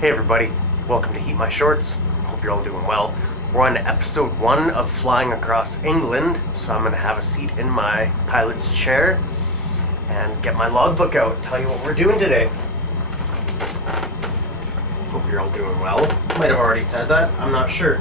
Hey everybody, welcome to Heat My Shorts. Hope you're all doing well. We're on episode 1 of flying across England, so I'm going to have a seat in my pilot's chair and get my logbook out, tell you what we're doing today. Hope you're all doing well. Might have already said that, I'm not sure.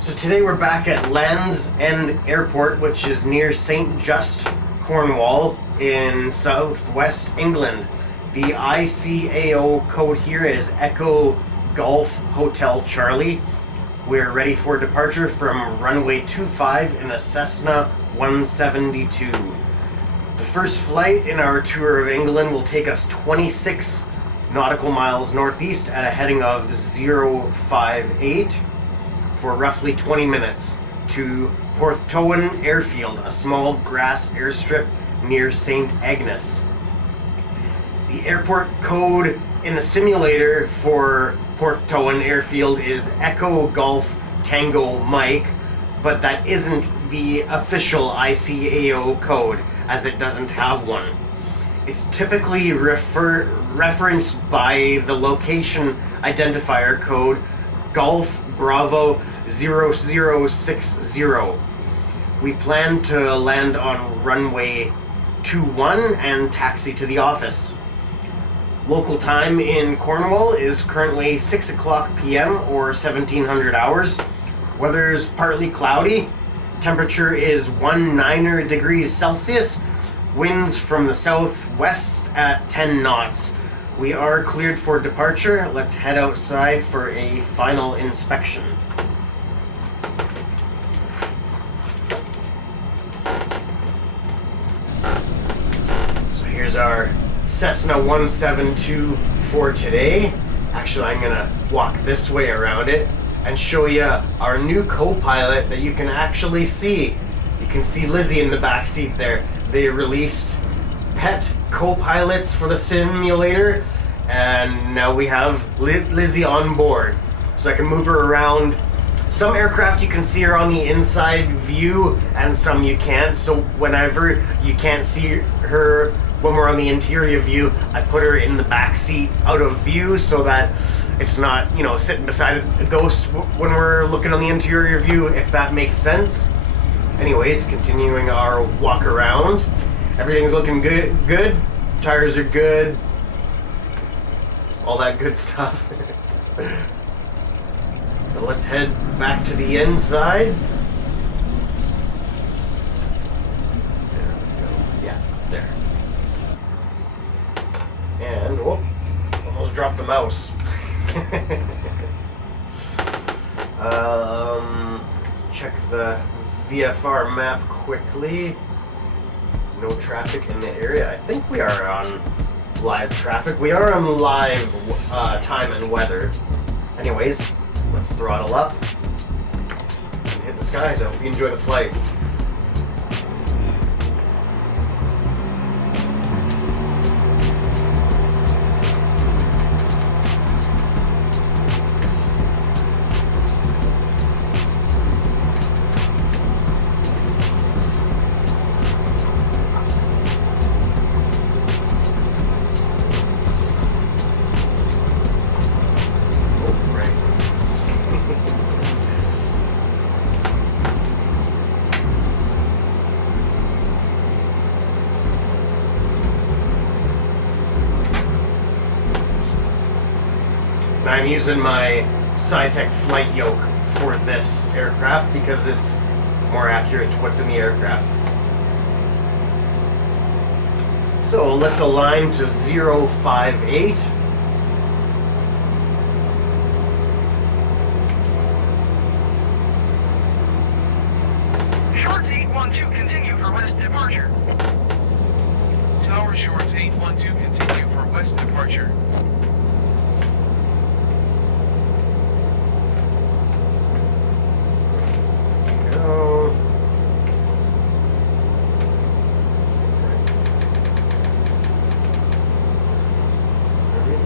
So today we're back at Land's End Airport, which is near St. Just, Cornwall, in southwest England. The ICAO code here is Echo Golf Hotel Charlie. We're ready for departure from runway 25 in a Cessna 172. The first flight in our tour of England will take us 26 nautical miles northeast at a heading of 058 for roughly 20 minutes to Porthtowan Airfield, a small grass airstrip near St. Agnes. The airport code in the simulator for Porthtowan Airfield is Echo Golf Tango Mike, but that isn't the official ICAO code, as it doesn't have one. It's typically referenced by the location identifier code Golf Bravo 0060. We plan to land on runway 21 and taxi to the office. Local time in Cornwall is currently 6 o'clock p.m. or 1700 hours. Weather's partly cloudy. Temperature is 19 degrees Celsius. Winds from the southwest at 10 knots. We are cleared for departure. Let's head outside for a final inspection. So here's our Cessna 172 for today. Actually, I'm gonna walk this way around it and show you our new co-pilot that you can actually see. You can see Lizzie in the back seat there. They released pet co-pilots for the simulator, and now we have Lizzie on board, so I can move her around. Some aircraft you can see her on the inside view and some you can't, so whenever you can't see her when we're on the interior view, I put her in the back seat out of view so that it's not, you know, sitting beside a ghost when we're looking on the interior view, if that makes sense. Anyways, continuing our walk around. Everything's looking good. Tires are good. All that good stuff. So let's head back to the inside. There we go. Yeah, there. And, whoop, almost dropped the mouse. Check the VFR map quickly. No traffic in the area. I think we are on live traffic. We are on live time and weather. Anyways, let's throttle up and hit the skies. I hope you enjoy the flight. I'm using my Sci-Tech flight yoke for this aircraft because it's more accurate to what's in the aircraft. So let's align to 058. Shorts 812, continue for west departure. Tower Shorts 812, continue for west departure.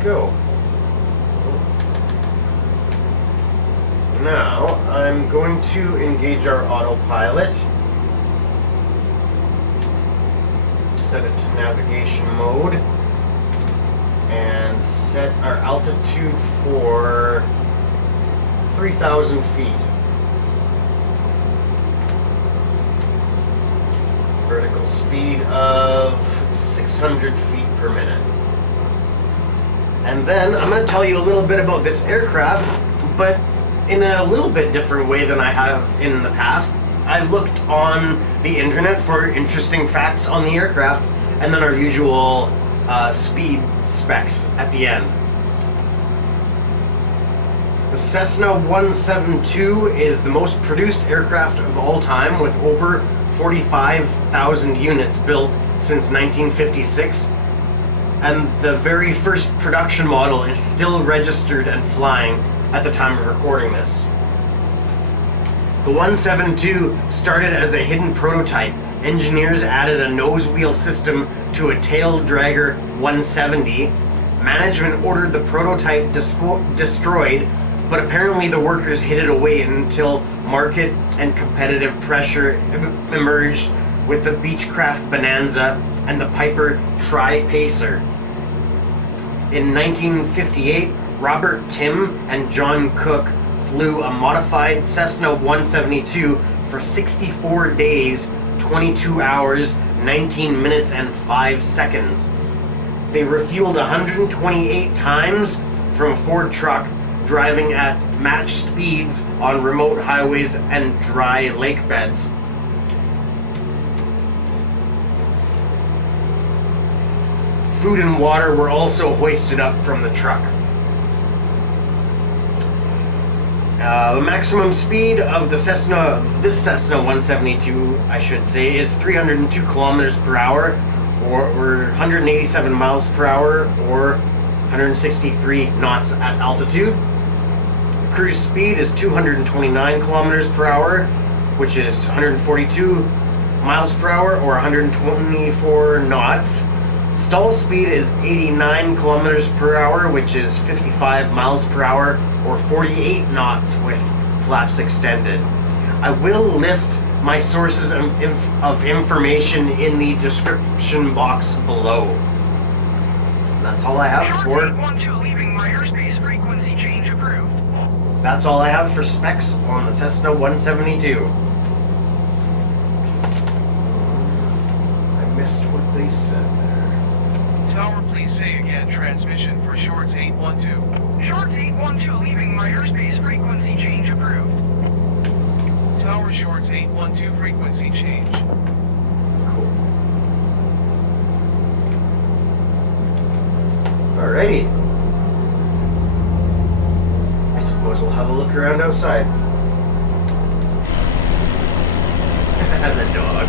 Go. Now I'm going to engage our autopilot. set it to navigation mode and set our altitude for 3,000 feet. Vertical speed of 600 feet per minute. And then I'm going to tell you a little bit about this aircraft, but in a little bit different way than I have in the past. I looked on the internet for interesting facts on the aircraft, and then our usual speed specs at the end. The Cessna 172 is the most produced aircraft of all time, with over 45,000 units built since 1956, and the very first production model is still registered and flying at the time of recording this. The 172 started as a hidden prototype. Engineers added a nose wheel system to a tail dragger 170. Management ordered the prototype destroyed, but apparently the workers hid it away until market and competitive pressure emerged with the Beechcraft Bonanza and the Piper Tri-Pacer. In 1958, Robert Tim and John Cook flew a modified Cessna 172 for 64 days, 22 hours, 19 minutes, and 5 seconds. They refueled 128 times from a Ford truck, driving at matched speeds on remote highways and dry lake beds. Food and water were also hoisted up from the truck. The maximum speed of the Cessna 172, I should say, is 302 kilometers per hour, or 187 miles per hour, or 163 knots at altitude. Cruise speed is 229 kilometers per hour, which is 142 miles per hour, or 124 knots. Stall speed is 89 kilometers per hour, which is 55 miles per hour, or 48 knots with flaps extended. I will list my sources of information in the description box below. That's all I have for. Leaving my airspace, frequency change approved. That's all I have for specs on the Cessna 172. I missed what they said there. Tower, please say again. Transmission for Shorts 812. Shorts 812 leaving my airspace, frequency change approved. Tower Shorts 812, frequency change. Cool. Alrighty. I suppose we'll have a look around outside. The dog.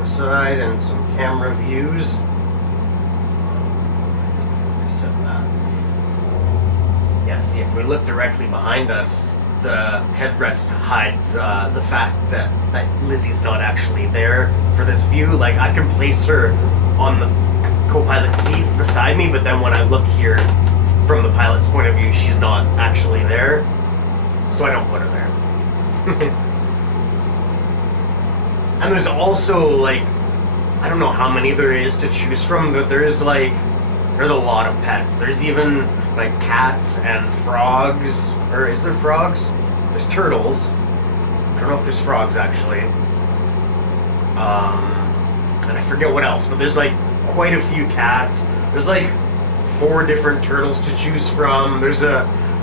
outside and some camera views. Reset that. Yeah, see, if we look directly behind us, the headrest hides the fact that Lizzie's not actually there for this view. Like, I can place her on the co-pilot seat beside me, but then when I look here from the pilot's point of view, she's not actually there, so I don't put her there. And there's also, like, I don't know how many there is to choose from, but there's a lot of pets. There's even like cats and frogs, or is there frogs? There's turtles. I don't know if there's frogs actually. And I forget what else, but there's like quite a few cats. There's like 4 different turtles to choose from. There's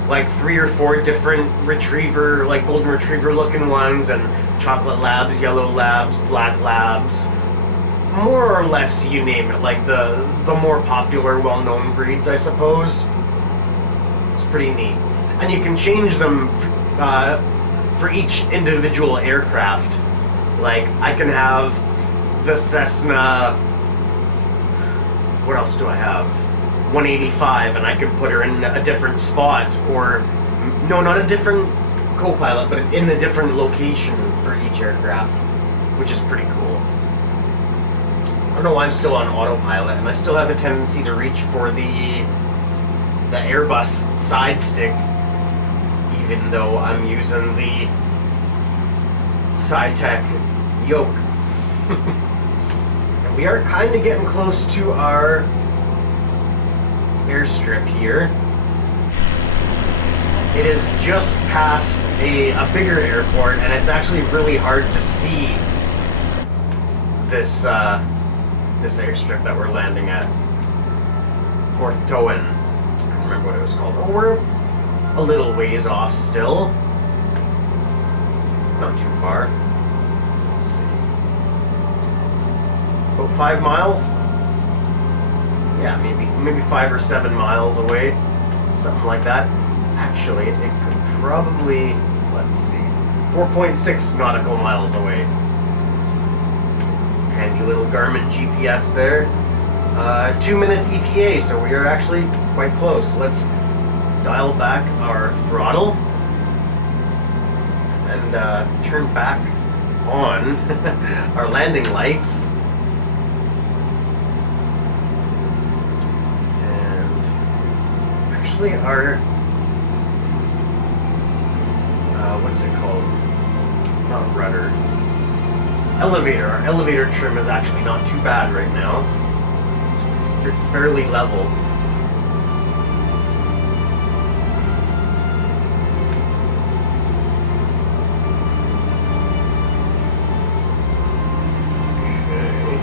like 3 or 4 different retriever, like golden retriever looking ones, and chocolate labs, yellow labs, black labs. More or less, you name it, like the more popular, well-known breeds, I suppose. It's pretty neat. And you can change them for each individual aircraft. Like, I can have the Cessna, what else do I have? 185, and I can put her in a different spot, or, no, not a different co-pilot, but in a different location for each aircraft, which is pretty cool. I don't know why I'm still on autopilot, and I still have a tendency to reach for the Airbus side stick, even though I'm using the SciTech yoke. And we are kind of getting close to our airstrip here. It is just past a bigger airport, and it's actually really hard to see this this airstrip that we're landing at. Porthtowan. I can't remember what it was called. Oh, we're a little ways off still. Not too far. Let's see. About 5 miles? Yeah, maybe 5 or 7 miles away. Something like that. Actually, it could probably, let's see, 4.6 nautical miles away. Handy little Garmin GPS there. 2 minutes ETA, so we are actually quite close. Let's dial back our throttle and turn back on our landing lights. And actually our what's it called? Not rudder. Elevator. Our elevator trim is actually not too bad right now. It's fairly level. Okay.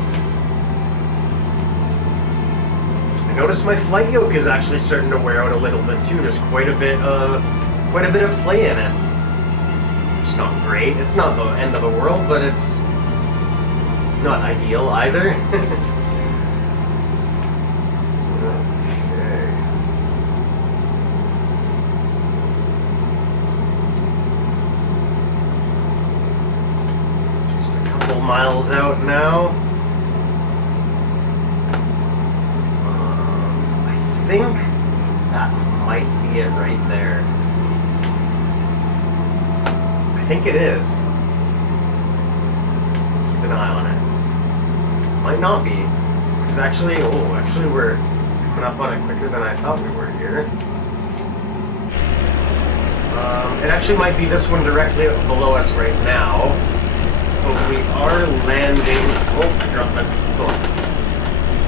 I noticed my flight yoke is actually starting to wear out a little bit too. There's quite a bit of play in it. It's not great. It's not the end of the world, but it's not ideal either. Okay. Just a couple miles out now. I think that might be it right there. I think it is. Keep an eye on it. Might not be. Because actually, we're coming up on it quicker than I thought we were here. It actually might be this one directly below us right now. But we are landing. Oh, I dropped my book.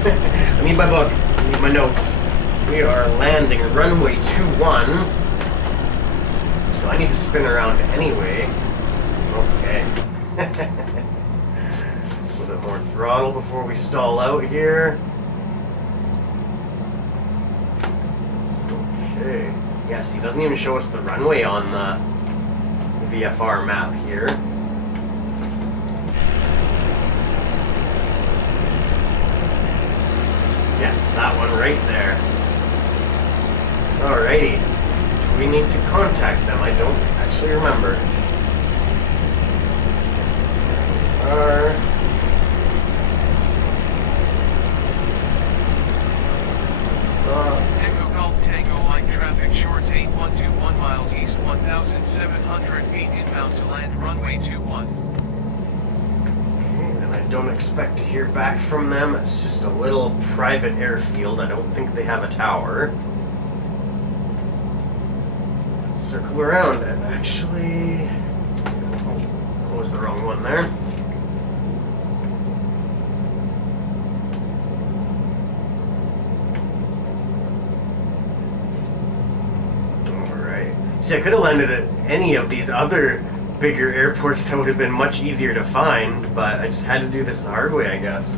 I need my book. I need my notes. We are landing runway 21. So I need to spin around anyway. Okay. A little bit more throttle before we stall out here. Okay. Yeah, see, it doesn't even show us the runway on the VFR map here. Yeah, it's that one right there. Alrighty. Do we need to contact them? I don't actually remember. Shorts 8121 miles east 1,700 feet inbound to land runway 21. Okay, and I don't expect to hear back from them. It's just a little private airfield. I don't think they have a tower. Let's circle around it. Actually, oh, close the wrong one there. See, I could have landed at any of these other bigger airports that would have been much easier to find, but I just had to do this the hard way, I guess.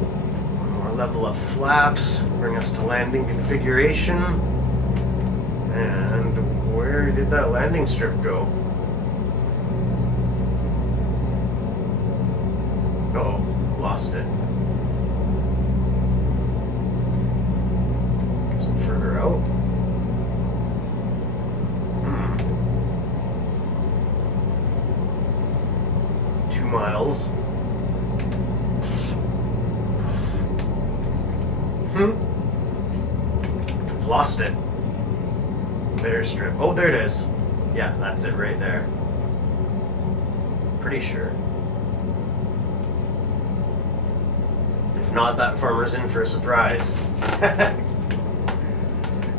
One more level of flaps, bring us to landing configuration. And where did that landing strip go? Uh-oh, lost it. Some further out. 2 miles. I've lost it. There's strip. Oh, there it is. Yeah, that's it right there. Pretty sure. If not, that farmer's in for a surprise.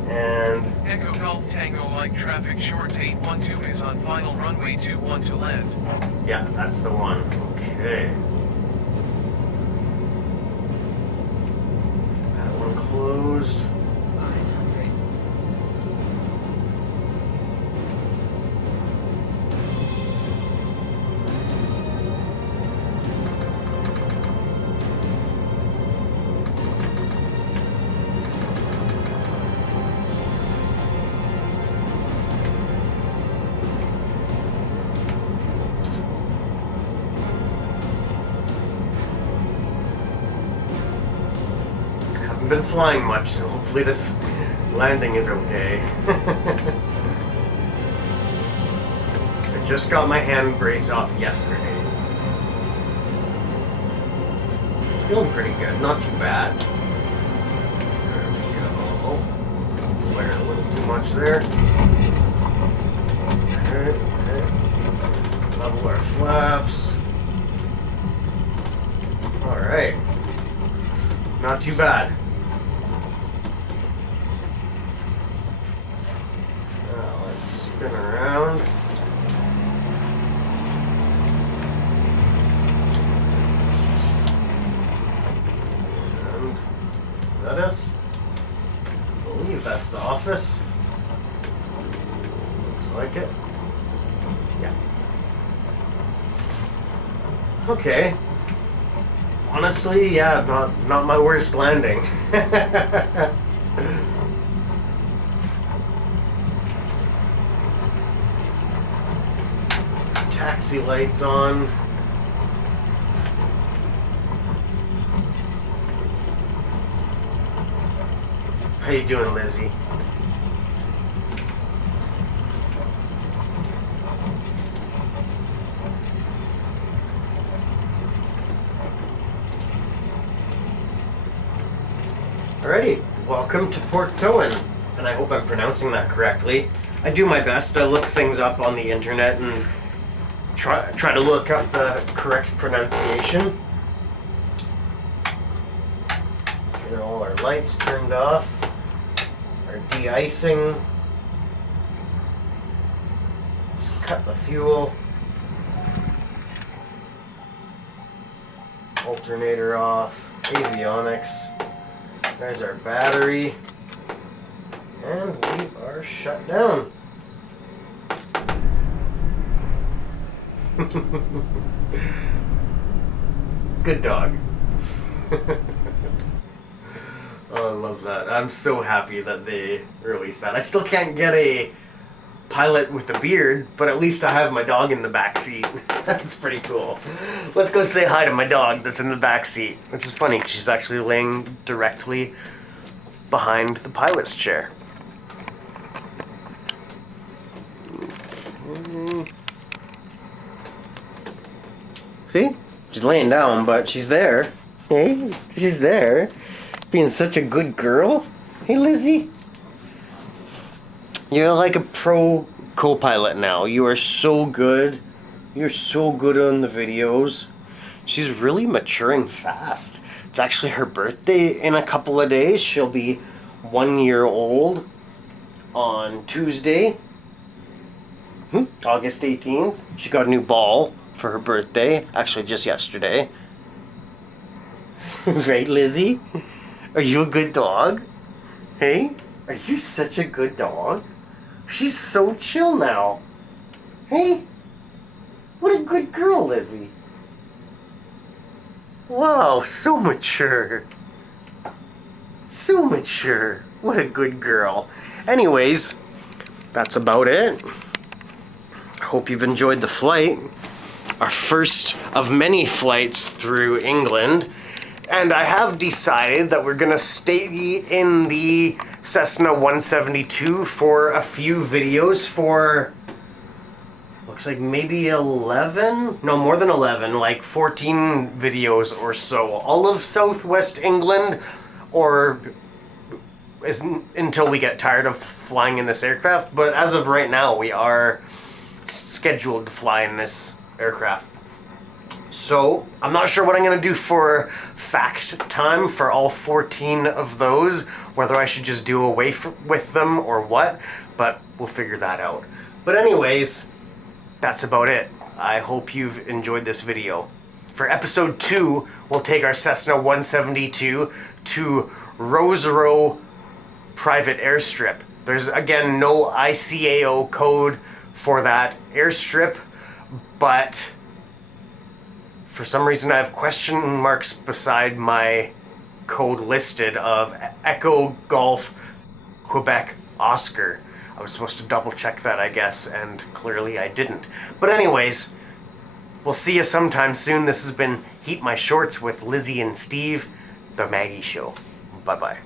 And Echo Golf Tango Like Traffic Shorts 812 is on final runway 21 to land. yeah, that's the one. Okay. That one closed. 500. Been flying much, so hopefully this landing is okay. I just got my hand brace off yesterday. It's feeling pretty good, not too bad. There we go. Oh, flare a little too much there. Okay. Level our flaps. Alright. Not too bad. Spin around. And that is? I believe that's the office. Looks like it. Yeah. Okay. Honestly, yeah, not my worst landing. Taxi lights on. How you doing, Lizzie? Alrighty, welcome to Porthtowan, and I hope I'm pronouncing that correctly. I do my best to look things up on the internet and try to look up the correct pronunciation. Get all our lights turned off, our de-icing. Just cut the fuel. Alternator off, avionics. There's our battery. And we are shut down. Good dog. Oh, I love that. I'm so happy that they released that. I still can't get a pilot with a beard, but at least I have my dog in the back seat. That's pretty cool. Let's go say hi to my dog that's in the back seat, which is funny because she's actually laying directly behind the pilot's chair. See? She's laying down, but she's there. Hey, she's there. Being such a good girl. Hey, Lizzie. You're like a pro co-pilot now. You are so good. You're so good on the videos. She's really maturing fast. It's actually her birthday in a couple of days. She'll be 1 year old on Tuesday, August 18th. She got a new ball for her birthday, actually just yesterday. Right, Lizzie? Are you a good dog? Hey? Are you such a good dog? She's so chill now. Hey? What a good girl, Lizzie. Wow, so mature. So mature. What a good girl. Anyways, that's about it. I hope you've enjoyed the flight. Our first of many flights through England. And I have decided that we're gonna stay in the Cessna 172 for a few videos for, looks like maybe 11? No, more than 11, like 14 videos or so. All of Southwest England, or until we get tired of flying in this aircraft. But as of right now, we are scheduled to fly in this aircraft. So, I'm not sure what I'm going to do for fact time for all 14 of those, whether I should just do away with them or what, but we'll figure that out. But anyways, that's about it. I hope you've enjoyed this video. For episode 2, we'll take our Cessna 172 to Roserow Private Airstrip. There's, again, no ICAO code for that airstrip, but for some reason I have question marks beside my code listed of Echo Golf Quebec Oscar. I was supposed to double check that, I guess, and clearly I didn't. But anyways, we'll see you sometime soon. This has been Heat My Shorts with Lizzie and Steve, The Maggie Show. Bye-bye.